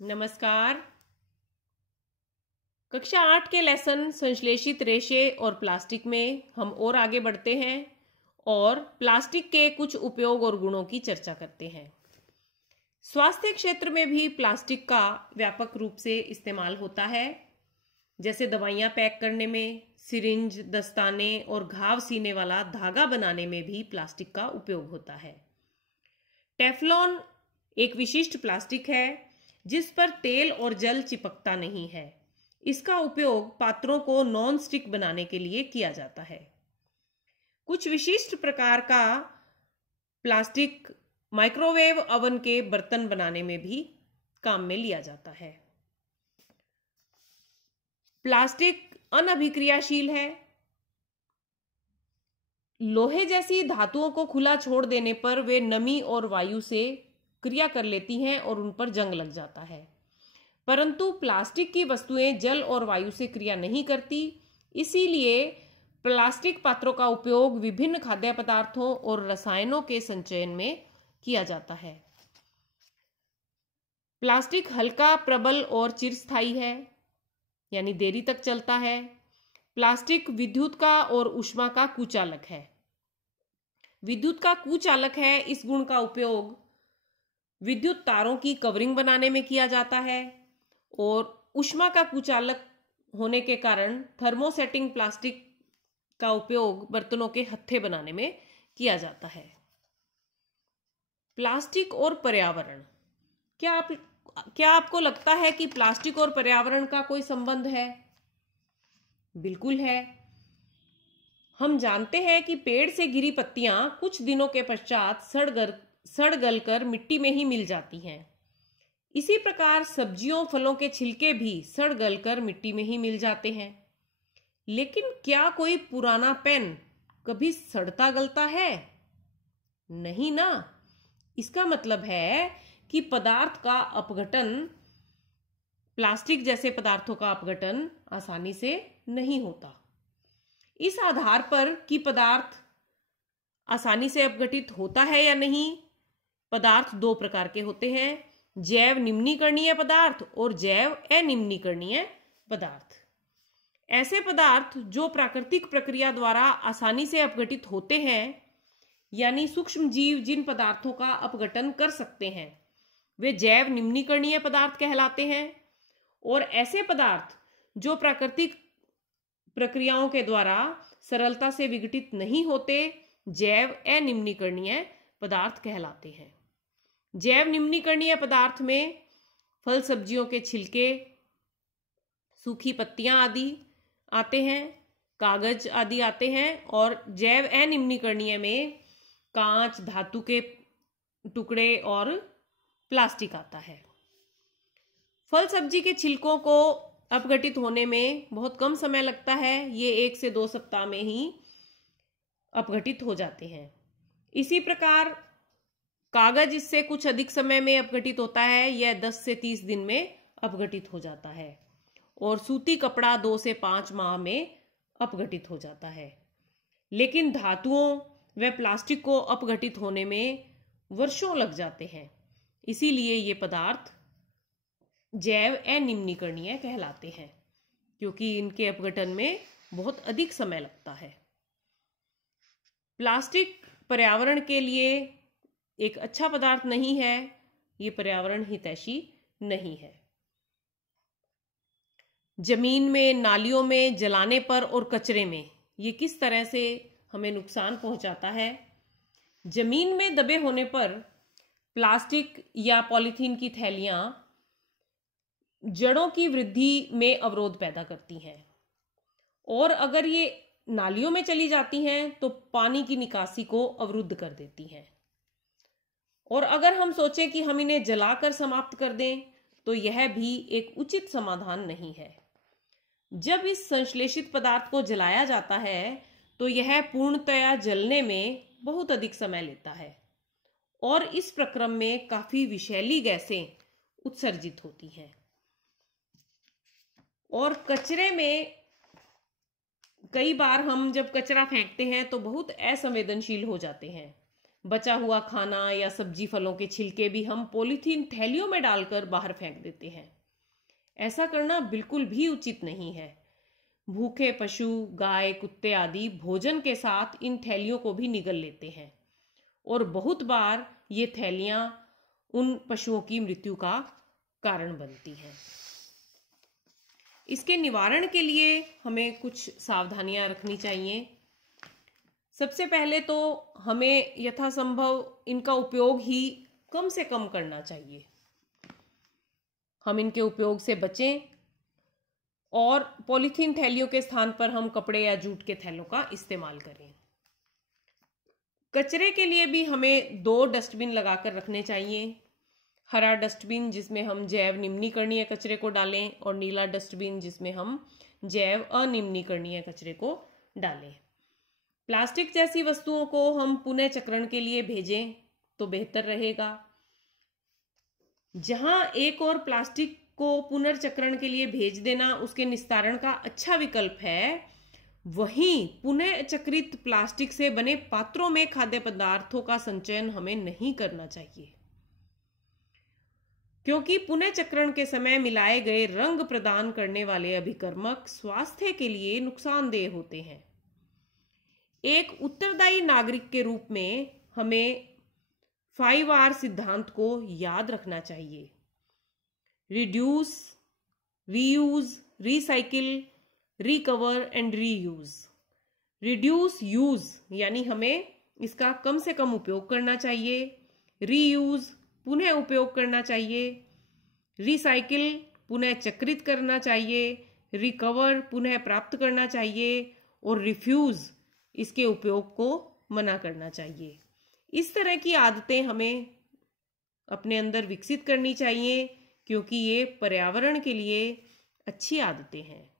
नमस्कार। कक्षा 8 के लेसन संश्लेषित रेशे और प्लास्टिक में हम और आगे बढ़ते हैं और प्लास्टिक के कुछ उपयोग और गुणों की चर्चा करते हैं। स्वास्थ्य क्षेत्र में भी प्लास्टिक का व्यापक रूप से इस्तेमाल होता है, जैसे दवाइयाँ पैक करने में, सिरिंज, दस्ताने और घाव सीने वाला धागा बनाने में भी प्लास्टिक का उपयोग होता है। टेफ्लॉन एक विशिष्ट प्लास्टिक है जिस पर तेल और जल चिपकता नहीं है। इसका उपयोग पात्रों को नॉन स्टिक बनाने के लिए किया जाता है। कुछ विशिष्ट प्रकार का प्लास्टिक माइक्रोवेव ओवन के बर्तन बनाने में भी काम में लिया जाता है। प्लास्टिक अनअभिक्रियाशील है। लोहे जैसी धातुओं को खुला छोड़ देने पर वे नमी और वायु से क्रिया कर लेती हैं और उन पर जंग लग जाता है, परंतु प्लास्टिक की वस्तुएं जल और वायु से क्रिया नहीं करती। इसीलिए प्लास्टिक पात्रों का उपयोग विभिन्न खाद्य पदार्थों और रसायनों के संचयन में किया जाता है। प्लास्टिक हल्का, प्रबल और चिरस्थायी है, यानी देरी तक चलता है। प्लास्टिक विद्युत का और ऊष्मा का कुचालक है। विद्युत का कुचालक है। इस गुण का उपयोग विद्युत तारों की कवरिंग बनाने में किया जाता है और ऊष्मा का कुचालक होने के कारण थर्मोसेटिंग प्लास्टिक का उपयोग बर्तनों के हत्थे बनाने में किया जाता है। प्लास्टिक और पर्यावरण। क्या आपको लगता है कि प्लास्टिक और पर्यावरण का कोई संबंध है? बिल्कुल है। हम जानते हैं कि पेड़ से गिरी पत्तियां कुछ दिनों के पश्चात सड़ गलकर मिट्टी में ही मिल जाती हैं। इसी प्रकार सब्जियों, फलों के छिलके भी सड़ गलकर मिट्टी में ही मिल जाते हैं। लेकिन क्या कोई पुराना पेन कभी सड़ता गलता है? नहीं ना। इसका मतलब है कि पदार्थ का अपघटन, प्लास्टिक जैसे पदार्थों का अपघटन आसानी से नहीं होता। इस आधार पर कि पदार्थ आसानी से अपघटित होता है या नहीं, पदार्थ दो प्रकार के होते हैं: जैव निम्नीकरणीय पदार्थ और जैव अनिम्नीकरणीय पदार्थ। ऐसे पदार्थ जो प्राकृतिक प्रक्रिया द्वारा आसानी से अपघटित होते हैं, यानी सूक्ष्म जीव जिन पदार्थों का अपघटन कर सकते हैं, वे जैव निम्नीकरणीय पदार्थ कहलाते हैं। और ऐसे पदार्थ जो प्राकृतिक प्रक्रियाओं के द्वारा सरलता से विघटित नहीं होते, जैव अनिम्नीकरणीय पदार्थ कहलाते हैं। जैव निम्नीकरणीय पदार्थ में फल सब्जियों के छिलके, सूखी पत्तियां आदि आते हैं, कागज आदि आते हैं। और जैव अनिम्नीकरणीय में कांच, धातु के टुकड़े और प्लास्टिक आता है। फल सब्जी के छिलकों को अपघटित होने में बहुत कम समय लगता है। ये 1 से 2 सप्ताह में ही अपघटित हो जाते हैं। इसी प्रकार कागज इससे कुछ अधिक समय में अपघटित होता है। यह 10 से 30 दिन में अपघटित हो जाता है। और सूती कपड़ा 2 से 5 माह में अपघटित हो जाता है। लेकिन धातुओं व प्लास्टिक को अपघटित होने में वर्षों लग जाते हैं। इसीलिए ये पदार्थ जैव अनिम्नीकरणीय कहलाते हैं, क्योंकि इनके अपघटन में बहुत अधिक समय लगता है। प्लास्टिक पर्यावरण के लिए एक अच्छा पदार्थ नहीं है। ये पर्यावरण हितैषी नहीं है। जमीन में, नालियों में जलाने पर और कचरे में ये किस तरह से हमें नुकसान पहुंचाता है? जमीन में दबे होने पर प्लास्टिक या पॉलीथीन की थैलियां जड़ों की वृद्धि में अवरोध पैदा करती हैं, और अगर ये नालियों में चली जाती हैं तो पानी की निकासी को अवरुद्ध कर देती हैं। और अगर हम सोचें कि हम इन्हें जलाकर समाप्त कर दें, तो यह भी एक उचित समाधान नहीं है। जब इस संश्लेषित पदार्थ को जलाया जाता है तो यह पूर्णतया जलने में बहुत अधिक समय लेता है और इस प्रक्रम में काफी विषैली गैसें उत्सर्जित होती हैं। और कचरे में कई बार हम जब कचरा फेंकते हैं तो बहुत असंवेदनशील हो जाते हैं। बचा हुआ खाना या सब्जी फलों के छिलके भी हम पॉलीथीन थैलियों में डालकर बाहर फेंक देते हैं। ऐसा करना बिल्कुल भी उचित नहीं है। भूखे पशु, गाय, कुत्ते आदि भोजन के साथ इन थैलियों को भी निगल लेते हैं और बहुत बार ये थैलियां उन पशुओं की मृत्यु का कारण बनती हैं। इसके निवारण के लिए हमें कुछ सावधानियां रखनी चाहिए। सबसे पहले तो हमें यथासंभव इनका उपयोग ही कम से कम करना चाहिए। हम इनके उपयोग से बचें और पॉलीथीन थैलियों के स्थान पर हम कपड़े या जूट के थैलों का इस्तेमाल करें। कचरे के लिए भी हमें 2 डस्टबिन लगाकर रखने चाहिए। हरा डस्टबिन जिसमें हम जैव निम्नीकरणीय कचरे को डालें और नीला डस्टबिन जिसमें हम जैव अनिम्नीकरणीय कचरे को डालें। प्लास्टिक जैसी वस्तुओं को हम पुनः चक्रण के लिए भेजें तो बेहतर रहेगा। जहां एक और प्लास्टिक को पुनर्चक्रण के लिए भेज देना उसके निस्तारण का अच्छा विकल्प है, वहीं पुनः चक्रित प्लास्टिक से बने पात्रों में खाद्य पदार्थों का संचयन हमें नहीं करना चाहिए, क्योंकि पुनः चक्रण के समय मिलाए गए रंग प्रदान करने वाले अभिकर्मक स्वास्थ्य के लिए नुकसानदेह होते हैं। एक उत्तरदायी नागरिक के रूप में हमें 5R सिद्धांत को याद रखना चाहिए। Reduce, reuse, recycle, recover and reuse. Reduce use यानी हमें इसका कम से कम उपयोग करना चाहिए। रीयूज पुनः उपयोग करना चाहिए। रिसाइकिल पुनः चक्रित करना चाहिए। रिकवर पुनः प्राप्त करना चाहिए और रिफ्यूज इसके उपयोग को मना करना चाहिए। इस तरह की आदतें हमें अपने अंदर विकसित करनी चाहिए, क्योंकि ये पर्यावरण के लिए अच्छी आदतें हैं।